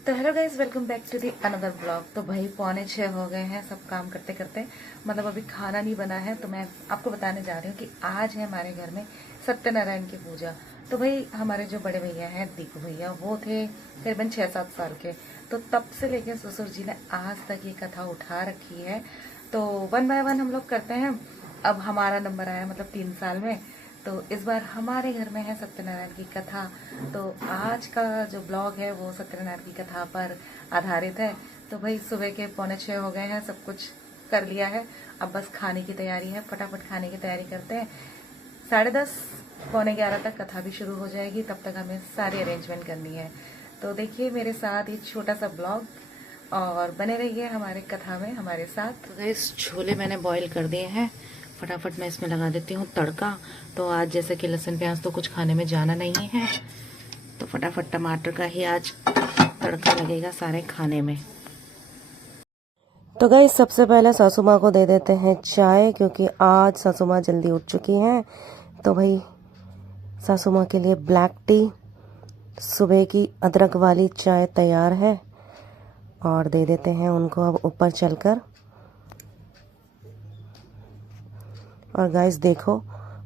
तो hello guys, welcome back to the another blog. तो भाई 5:45 हो गए हैं सब काम करते करते। मतलब अभी खाना नहीं बना है, तो मैं आपको बताने जा रही हूँ कि आज है हमारे घर में सत्यनारायण की पूजा। तो भाई हमारे जो बड़े भैया हैं दीपू भैया, वो थे करीबन 6-7 साल के। तो तब से लेके ससुर जी ने आज तक ये कथा उठा रखी है। तो 1 बाय 1 हम लोग करते हैं। अब हमारा नंबर आया, मतलब 3 साल में। तो इस बार हमारे घर में है सत्यनारायण की कथा। तो आज का जो ब्लॉग है वो सत्यनारायण की कथा पर आधारित है। तो भाई सुबह के 5:45 हो गए हैं, सब कुछ कर लिया है। अब बस खाने की तैयारी है, फटाफट खाने की तैयारी करते हैं। 10:30 11 तक कथा भी शुरू हो जाएगी, तब तक हमें सारी अरेंजमेंट करनी है। तो देखिए मेरे साथ ये छोटा सा ब्लॉग, और बने रहिए हमारे कथा में हमारे साथ। तो इस छोले मैंने बॉईल कर दिए हैं, फटाफट मैं इसमें लगा देती हूँ तड़का। तो आज जैसे कि लहसुन प्याज तो कुछ खाने में जाना नहीं है, तो फटाफट टमाटर का ही आज तड़का लगेगा सारे खाने में। तो गाइस सबसे पहले सासू माँ को दे देते हैं चाय, क्योंकि आज सासू माँ जल्दी उठ चुकी हैं। तो भाई सासू माँ के लिए ब्लैक टी, सुबह की अदरक वाली चाय तैयार है, और दे देते हैं उनको अब ऊपर चलकर। और गाइस देखो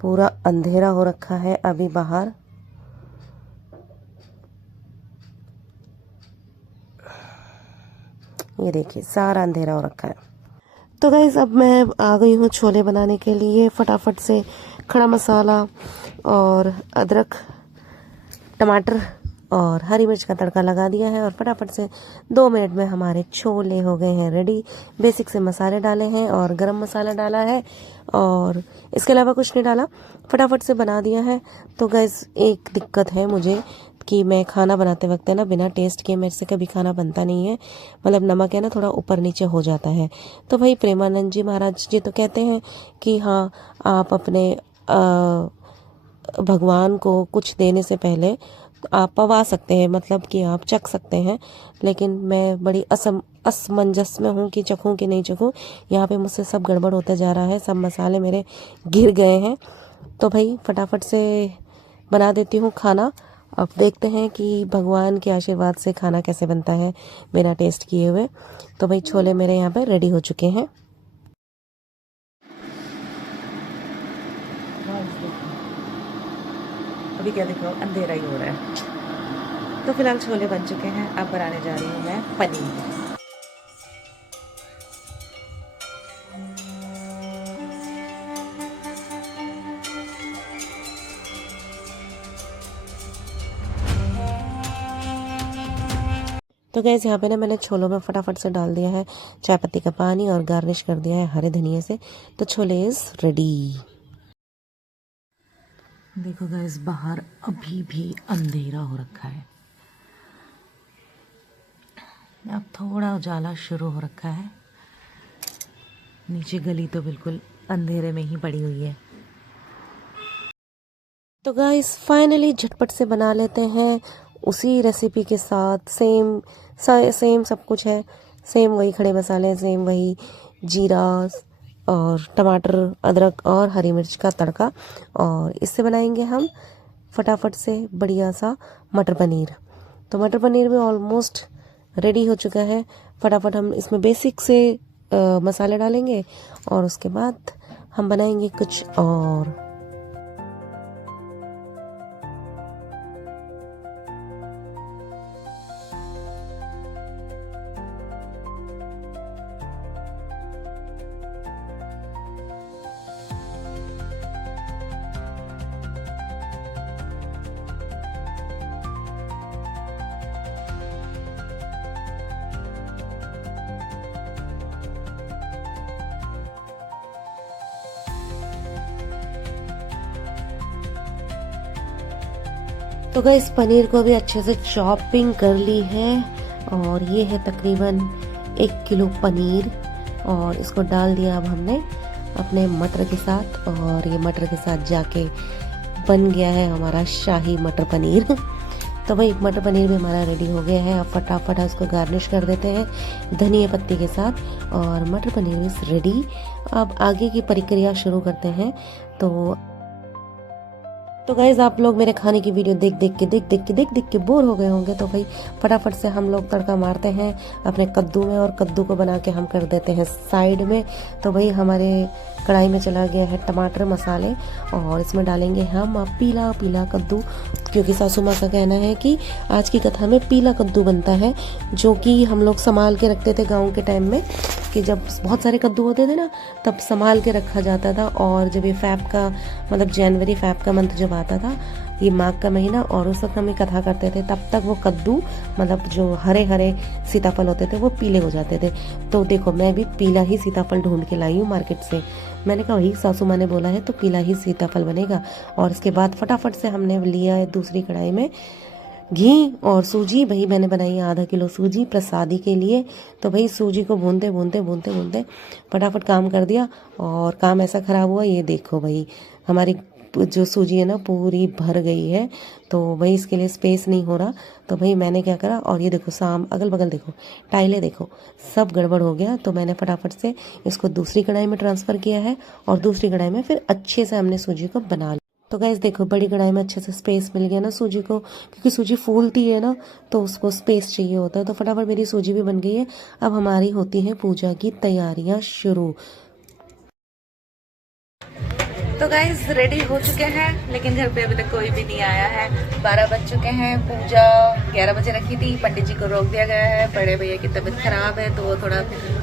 पूरा अंधेरा हो रखा है अभी बाहर। ये देखिए सारा अंधेरा हो रखा है। तो गाइस अब मैं आ गई हूँ छोले बनाने के लिए। फटाफट से खड़ा मसाला और अदरक, टमाटर और हरी मिर्च का तड़का लगा दिया है, और फटाफट से 2 मिनट में हमारे छोले हो गए हैं रेडी। बेसिक से मसाले डाले हैं और गरम मसाला डाला है, और इसके अलावा कुछ नहीं डाला, फटाफट से बना दिया है। तो गाइस एक दिक्कत है मुझे कि मैं खाना बनाते वक्त है ना, बिना टेस्ट किए मेरे से कभी खाना बनता नहीं है। मतलब नमक है ना थोड़ा ऊपर नीचे हो जाता है। तो भाई प्रेमानंद जी महाराज जी तो कहते हैं कि हाँ, आप अपने भगवान को कुछ देने से पहले आप पवा सकते हैं, मतलब कि आप चख सकते हैं। लेकिन मैं बड़ी असमंजस में हूँ कि चखूँ कि नहीं चखूँ। यहाँ पे मुझसे सब गड़बड़ होता जा रहा है, सब मसाले मेरे गिर गए हैं। तो भाई फटाफट से बना देती हूँ खाना। अब देखते हैं कि भगवान के आशीर्वाद से खाना कैसे बनता है बिना टेस्ट किए हुए। तो भाई छोले मेरे यहाँ पे रेडी हो चुके हैं। अभी क्या देखो अंधेरा ही हो रहा है। तो फिलहाल छोले बन चुके हैं, अब बनाने जा रही हूँ मैं पनीर। तो गैस यहाँ पे ना मैंने छोलों में फटाफट से डाल दिया है चाय पत्ती का पानी, और गार्निश कर दिया है हरे धनिया से। तो छोले इज रेडी। देखो गैस बाहर अभी भी अंधेरा हो रखा है, अब थोड़ा उजाला शुरू हो रखा है। नीचे गली तो बिल्कुल अंधेरे में ही पड़ी हुई है। तो गाइस फाइनली झटपट से बना लेते हैं उसी रेसिपी के साथ। सेम सब कुछ है, सेम वही खड़े मसाले, सेम वही जीरा और टमाटर, अदरक और हरी मिर्च का तड़का। और इससे बनाएंगे हम फटाफट से बढ़िया सा मटर पनीर। तो मटर पनीर भी ऑलमोस्ट रेडी हो चुका है। फटाफट हम इसमें बेसिक से मसाले डालेंगे, और उसके बाद हम बनाएंगे कुछ और। तो गाइस पनीर को भी अच्छे से चॉपिंग कर ली है, और ये है तकरीबन 1 किलो पनीर, और इसको डाल दिया अब हमने अपने मटर के साथ। और ये मटर के साथ जाके बन गया है हमारा शाही मटर पनीर। तो भाई मटर पनीर भी हमारा रेडी हो गया है। अब फटाफट उसको गार्निश कर देते हैं धनिया पत्ती के साथ, और मटर पनीर इज रेडी। अब आगे की प्रक्रिया शुरू करते हैं। तो तो गाइज आप लोग मेरे खाने की वीडियो देख देख के बोर हो गए होंगे, तो भाई फटाफट से हम लोग तड़का मारते हैं अपने कद्दू में, और कद्दू को बना के हम कर देते हैं साइड में। तो भाई हमारे कढ़ाई में चला गया है टमाटर मसाले, और इसमें डालेंगे हम पीला पीला कद्दू, क्योंकि सासू माँ का कहना है कि आज की कथा में पीला कद्दू बनता है, जो कि हम लोग संभाल के रखते थे गाँव के टाइम में, कि जब बहुत सारे कद्दू होते थे ना तब संभाल के रखा जाता था। और जब ये फैब का मतलब जनवरी फैब का मंथ जब आता था, ये माघ का महीना, और उस वक्त हम कथा करते थे, तब तक वो कद्दू मतलब जो हरे हरे सीताफल होते थे वो पीले हो जाते थे। तो देखो मैं भी पीला ही सीताफल ढूंढ के लाई हूँ मार्केट से। मैंने कहा वही सासू माँ ने बोला है तो पीला ही सीताफल बनेगा। और इसके बाद फटाफट से हमने लिया है दूसरी कढ़ाई में घी और सूजी। भाई मैंने बनाई आधा किलो सूजी प्रसादी के लिए। तो भाई सूजी को भूनते भूनते भूनते भूनते फटाफट काम कर दिया, और काम ऐसा ख़राब हुआ, ये देखो भाई हमारी जो सूजी है ना पूरी भर गई है। तो भाई इसके लिए स्पेस नहीं हो रहा, तो भाई मैंने क्या करा, और ये देखो अगल बगल देखो, टाइलें देखो, सब गड़बड़ हो गया। तो मैंने फटाफट से इसको दूसरी कढ़ाई में ट्रांसफ़र किया है, और दूसरी कढ़ाई में फिर अच्छे से हमने सूजी को बना लिया। तो गाइस देखो बड़ी कढ़ाई में अच्छे से स्पेस मिल गया ना सूजी को, क्योंकि सूजी फूलती है ना तो उसको स्पेस चाहिए होता है। तो फटाफट मेरी सूजी भी बन गई है। अब हमारी होती है पूजा की तैयारियां शुरू। तो गाइस रेडी हो चुके हैं, लेकिन घर पे अभी तक कोई भी नहीं आया है। 12 बज चुके हैं। पूजा 11 बजे रखी थी, पंडित जी को रोक दिया गया है। बड़े भैया की तबीयत खराब है तो वो थोड़ा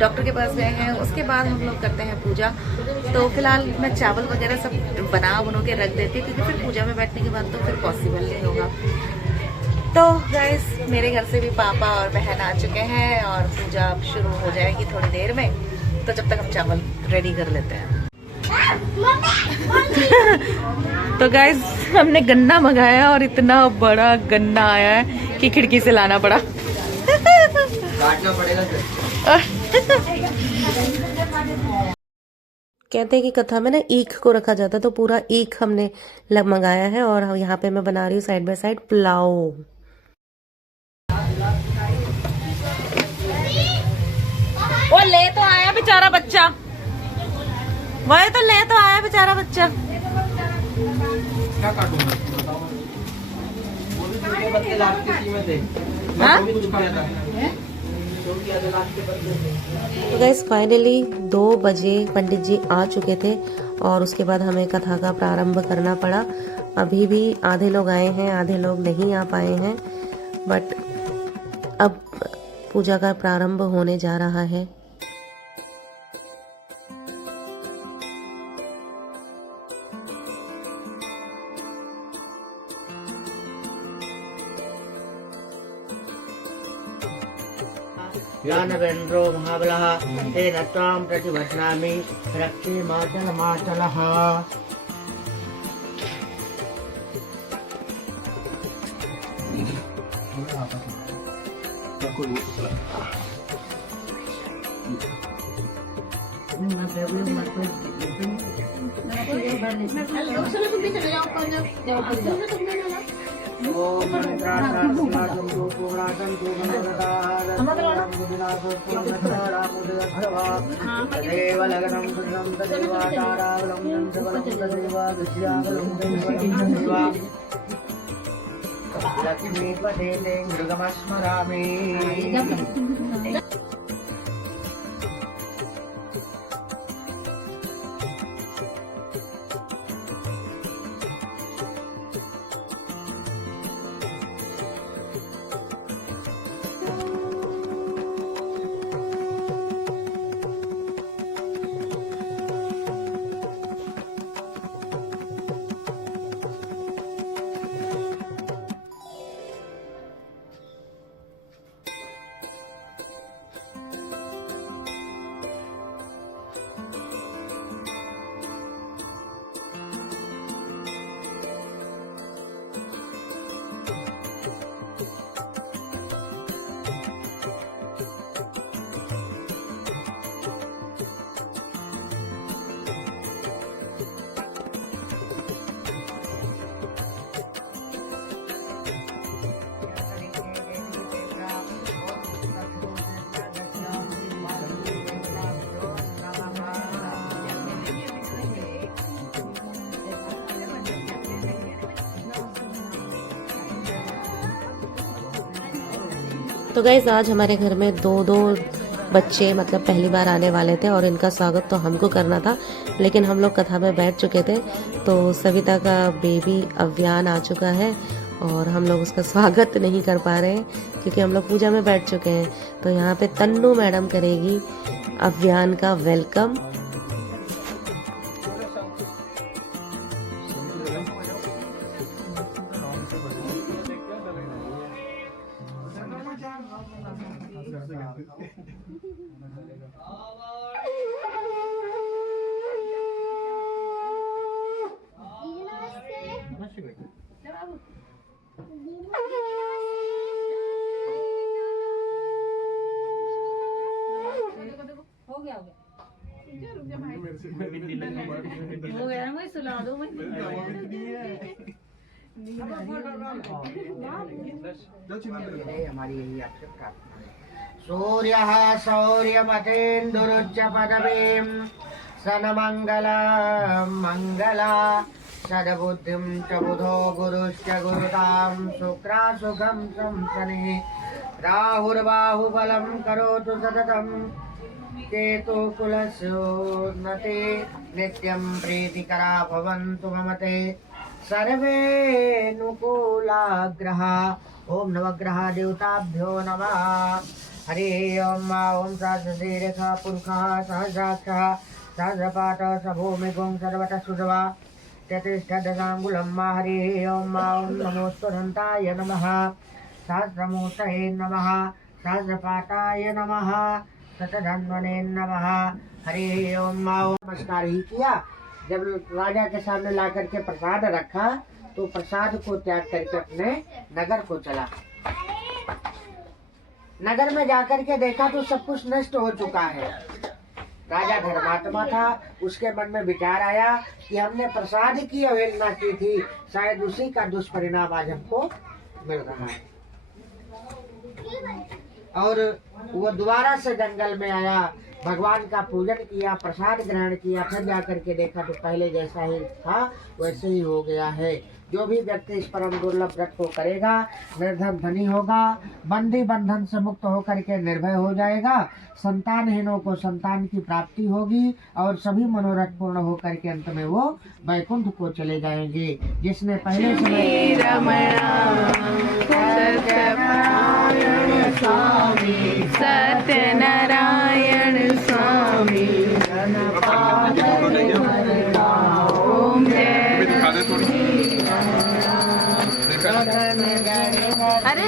डॉक्टर के पास गए हैं। उसके बाद हम लोग करते हैं पूजा। तो फिलहाल मैं चावल वगैरह सब बना के रख देती हूँ, क्योंकि फिर पूजा में बैठने के बाद तो फिर पॉसिबल नहीं होगा। तो गाइस मेरे घर से भी पापा और बहन आ चुके हैं, और पूजा अब शुरू हो जाएगी थोड़ी देर में। तो जब तक हम चावल रेडी कर लेते हैं। तो गाइस हमने गन्ना मंगाया, और इतना बड़ा गन्ना आया है कि खिड़की से लाना पड़ा। काटना पड़ेगा कहते हैं कि कथा में ना ईख को रखा जाता है, तो पूरा ईख हमने मंगाया है। और यहाँ पे मैं बना रही हूँ साइड बाय साइड पुलाव। वो ले तो आया बेचारा बच्चा, वही तो ले तो आया बेचारा बच्चा। क्या काटूंगा बताओ। वो भी छोटे बच्चे लास्ट की कीमत है। हाँ? मैं कुछ खाया था तो किया था लास्ट के बच्चे। तो गाइस फाइनली 2 बजे पंडित जी आ चुके थे, और उसके बाद हमें कथा का प्रारंभ करना पड़ा। अभी भी आधे लोग आए हैं, आधे लोग नहीं आ पाए हैं, बट अब पूजा का प्रारंभ होने जा रहा है। यानवेन्द्रो महाबलः तेन त्वां प्रतिबध्नामि रक्षेमाचलमाचलः। लक्ष्मीपते मृगमस्मरामि। तो गाइस आज हमारे घर में दो बच्चे मतलब पहली बार आने वाले थे और इनका स्वागत तो हमको करना था, लेकिन हम लोग कथा में बैठ चुके थे। तो सविता का बेबी अव्यान आ चुका है और हम लोग उसका स्वागत नहीं कर पा रहे हैं क्योंकि हम लोग पूजा में बैठ चुके हैं। तो यहाँ पे तन्नू मैडम करेगी अव्यान का वेलकम। हो गया मैं सुला दो हमारी यही आपसे प्रार्थना है। सूर्यः सौर्यमतेन्दुरुच्च पदवीं सनमङ्गला मङ्गला सद्बुद्धिं च बुधो गुरुश्च गुरुतां शुक्रा सुखं संसने राहुर्बाहुबलं करोतु सततं केतु कुलस्योन्नते नित्यं प्रीतिकरा भवन्तु मम ते सर्वे नुकूलाग्रहा। ओम नवग्रह देवताभ्यो नमः। हरि ओम ओम सहस्रशीर्षः पुरुषः सहस्राक्षः सहस्रपाठ सभूमिगुं सर्वतः सुजवा चतुष्टदशाङ्गुलं मा। हरि ओम ओम नमोस्तुरन्ताय नमः सहस्रमूर्तये नमः सहस्रपाठाय नमः शतधन्वने नमः। हरि ओम ओम। नमस्कार ही किया। जब राजा के सामने ला करके प्रसाद रखा तो प्रसाद को त्याग करके अपने नगर को चला। नगर में जाकर के देखा तो सब कुछ नष्ट हो चुका है। राजा धर्मात्मा था, उसके मन में विचार आया कि हमने प्रसाद की अवहेलना की थी, शायद उसी का दुष्परिणाम आज हमको मिल रहा है। और वो दोबारा से जंगल में आया, भगवान का पूजन किया, प्रसाद ग्रहण किया, फिर जाकर के देखा तो पहले जैसा ही था वैसे ही हो गया है। जो भी व्यक्ति इस परम दुर्लभ व्रत को करेगा निर्धन धनी होगा, बंदी बंधन से मुक्त होकर के निर्भय हो जाएगा, संतानहीनों को संतान की प्राप्ति होगी और सभी मनोरथ पूर्ण होकर के अंत में वो वैकुंठ को चले जाएंगे। जिसने पहले सत्यनारायण स्वामी अरे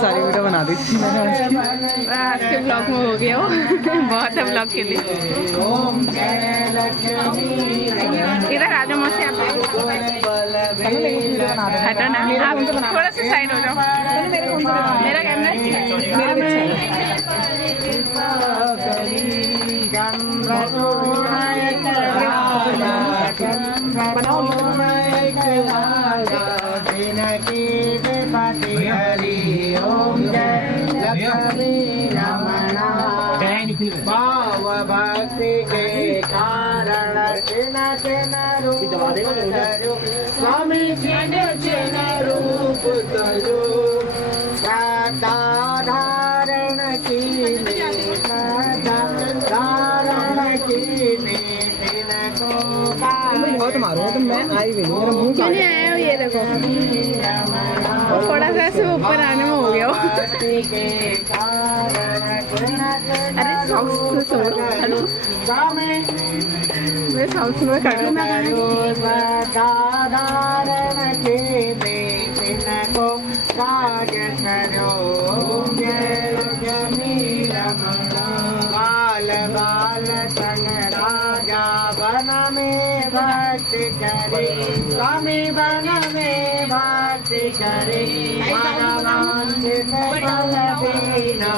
सारी वीडियो बना दी थी मैंने आज के ब्लॉग में हो गया हो बहुत है ब्लॉग के लिए। इधर आ जाओ मौसी, हटो ना, आप थोड़ा सा साइड हो जाओ। मेरा कैमरा हरि ओम जय लक्ष्मी रमणा। भाव भक्ति के कारण चिन चिन रूप धरो स्वामी चिन चिन रूप धरो श्रद्धा धारण कीने श्रद्धा धारण कीने बहुत मारो तो मैं आई भी मेरा मुंह क्यों नहीं आया हो? ये देखो थोड़ा सा ऐसे ऊपर आने में हो गया हो। अरे सॉक्स से सोलो। हेलो मैं सॉक्स में खड़ी बाल बाल सन राजा वन में भक्ति करे स्वामी बन में भक्ति करे मानवांचित फल दीना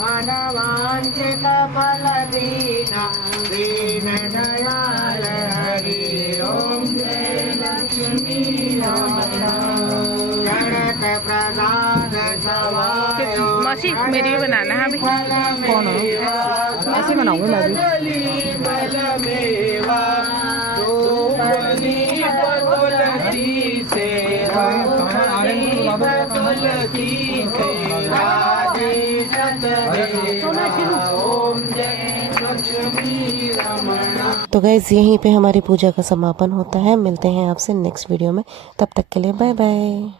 मानवांचित फल दीना दीन दयाल हरि ओम जय लक्ष्मी जगत प्रसाद सवायो मौसी मेरी भी बनाना है अभी। कौन हो ऐसे बनाऊंगी मैं भी। तो गाइज यहीं पे हमारी पूजा का समापन होता है। मिलते हैं आपसे नेक्स्ट वीडियो में, तब तक के लिए बाय बाय।